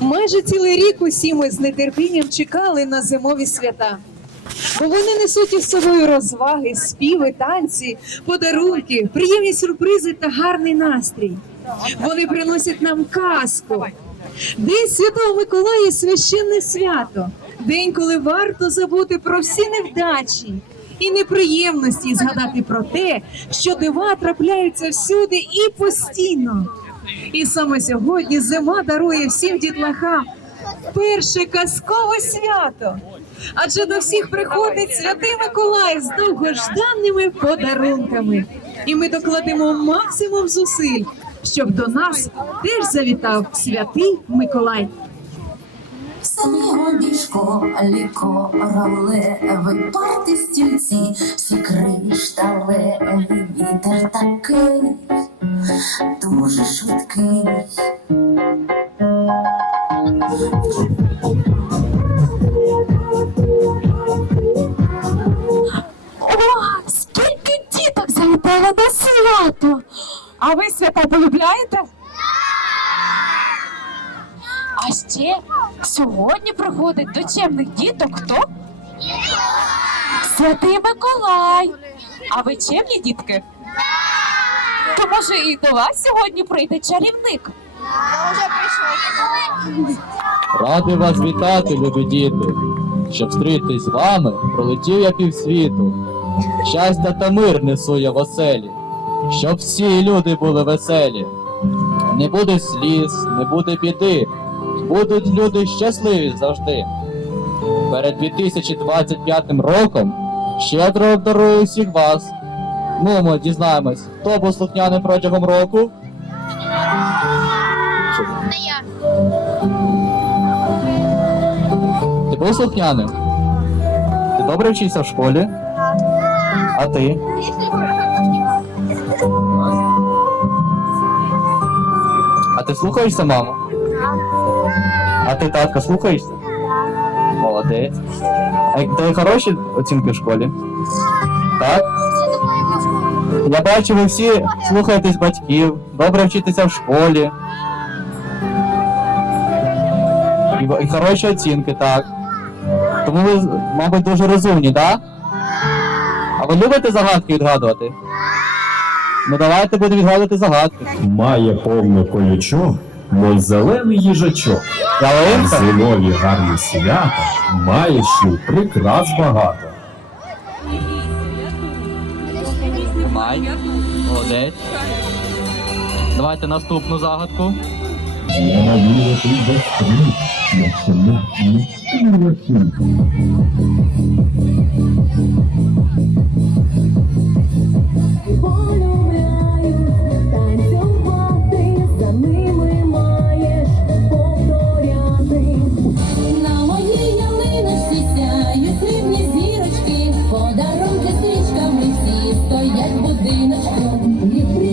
Майже цілий рік усі ми з нетерпінням чекали на зимові свята. Бо вони несуть із собою розваги, співи, танці, подарунки, приємні сюрпризи та гарний настрій. Вони приносять нам казку. День Святого Миколая священне свято. День, коли варто забути про всі невдачі і неприємності, і згадати про те, що дива трапляються всюди і постійно. І саме сьогодні зима дарує всім дітлахам перше казкове свято. Адже до всіх приходить святий Миколай з довгожданними подарунками. І ми докладемо максимум зусиль, щоб до нас теж завітав святий Миколай. В садовій школі королеви, парти стільці, всі кришталеві, вітер такий, дуже швидкий. О, скільки діток завітало на свято! А ви свята полюбляєте? А ще сьогодні приходить до чемних діток хто? Святий Миколай. А ви чемні дітки? То може і до вас сьогодні прийде чарівник? Радий вас вітати, любі діти. Щоб зустрітись з вами, пролетів я півсвіту. Щастя та мир несу я в оселі, щоб всі люди були веселі. Не буде сліз, не буде біди, будуть люди щасливі завжди. Перед 2025 роком щедро обдарую всіх вас. Ну, ми дізнаємось, хто був слухняним протягом року. Ти був слухняним? Ти добре вчився в школі? А ти? А ти слухаєшся, маму? А ти татка слухаєшся? Молодець. А ти хороші оцінки в школі? Так? Я бачу, ви всі слухаєтесь батьків, добре вчитеся в школі. І, і хороші оцінки, так. Тому ви, мабуть, дуже розумні, так? А ви любите загадки відгадувати? Ну давайте будемо відгадувати загадки. Має повно колючок, мов зелений їжачок. Ялинка? Зимові гарні свята має ще й прикрас багато. Май. Молодець. Давайте наступну загадку. стоять будиночком.